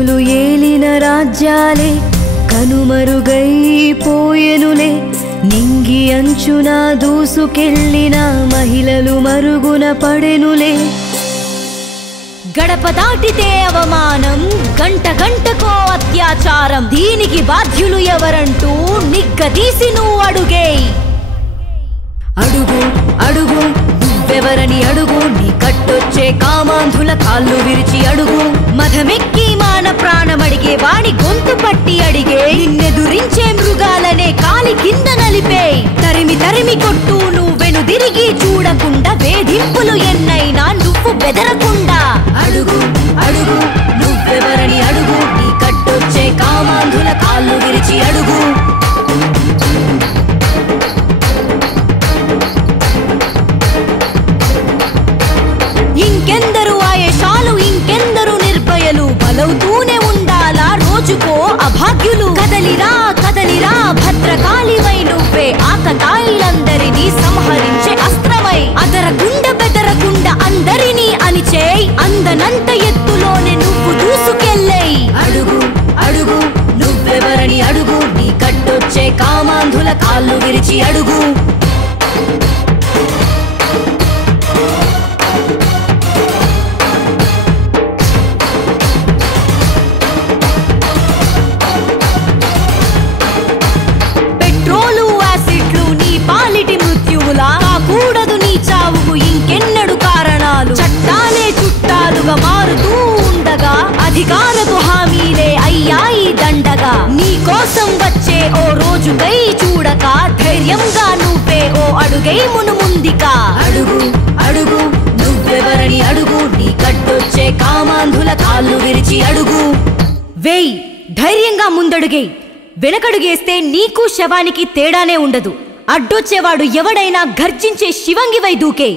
పురుషులు ఏలిన రాజ్యాలే కనుమరుగైపోయెనులే నింగి అంచున దూసుకెళ్ళిన మహిళలు మరుగున పడెనులే గడప దాటితే అవమానం గంట గంటకో అత్యాచారం దీనికి బాధ్యులు ఎవరంటూ నిగ్గదీసి నువ్వు అడుగేయ్ అడుగు అడుగు నువ్వెవరని అడుగు నీ కట్టొచ్చే కామాంధుల కాళ్ళు విరిచి అడుగు మధమెక్కి మాన ప్రాణమడిగే వాడి గొంతు పట్టి అడిగే నిన్నెదురించే మృగాలనే కాలి కింద నలిపే తరిమి తరిమి కొట్టు నువ్వెనుదిరిగి చూడకుండా వేధింపులు ఎన్నైనా నువ్వు బెదరకుండా అడుగు అడుగు నువ్వెవరని అడుగు నీ కట్టొచ్చే కామాంధుల కాళ్ళు విరిచి అడుగు ఇంకెందరు ఆయేషాలు ఇంకెందరు నిర్భయలు బలవుతూనే ఉండాలా రోజుకో అభాగ్యులు కదలిరా కదలిరా భద్రకాళివై నువ్వే ఆకతాయిలందరినీ సంహరించే అస్త్రమై అదరకుండ బెదరకుండ అందరినీ అనిచేయ్ అందనంత ఎత్తులోనే నువ్వు దూసుకెళ్ళేయ్ అడుగు అడుగు నువ్వెవరని అడుగు నీ కట్టొచ్చే కామాంధుల కాళ్ళు విరిచి అడుగు కూడదు నీ చావుకు ఇంకెన్నడు కారణాలు చట్టాలే చుట్టాలుగా మారుతూ ఉండగా అధికారపు హామీలే అయ్యాయి దండగా నీ కోసం వచ్చే ఓ రోజుకై చూడక ధైర్యంగా నువ్వే ఓ అడుగై మునుముందికా అడుగు అడుగు నువ్వెవరని అడుగు నీ కట్టొచ్చే కామాంధుల కాళ్ళు విరిచి అడుగు వేయ్ ధైర్యంగా ముందడుగై వెనకడుగేస్తే నీకు శవానికి తేడానే ఉండదు అడ్డొచ్చేవాడు ఎవడైనా గర్జించే శివంగివై దూకే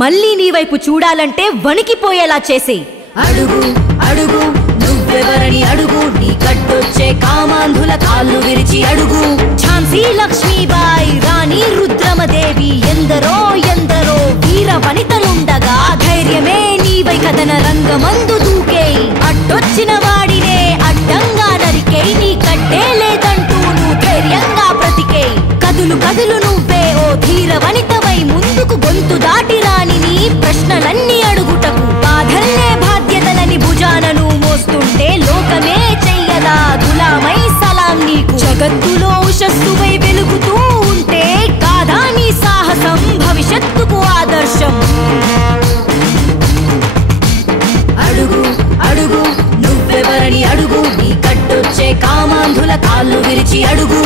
మళ్ళీ నీ వైపు చూడాలంటే వణికిపోయేలా చేసే అడుగు అడుగు నువ్వెవరని అడుగు నీ కట్టొచ్చే కామాంధుల కాళ్ళు విరిచి అడుగు ఝాన్సీ లక్ష్మీబాయి రాణి రుద్రమదేవి ఎందరో ఎందరో వీర వనితలుండగా ధైర్యమే నీవై కథన రంగమందు దూకే అడ్డొచ్చిన వాడినే అడ్డంగా నరికే నీ కట్టే లేదంటూ నువ్వు ధైర్యంగా బ్రతికే కదులు కదులు నువ్వే ఓ ధీర వనితవై ముందుకు గొంతు దాటి రాని నీ ప్రశ్నలన్నీ అడుగుటకు బాధల్లే బాధ్యతలని భుజానను మోస్తుంటే లోకమే చెయ్యదా గులామై సలాం నీకు జగత్తులో ఉషస్సువై వెలుగుతూ ఉంటే కాదా నీ సాహసం భవిష్యత్తుకు ఆదర్శం అడుగు అడుగు నువ్వెవరని అడుగు నీ కట్టొచ్చే కామాంధుల కాళ్ళు విరిచి అడుగు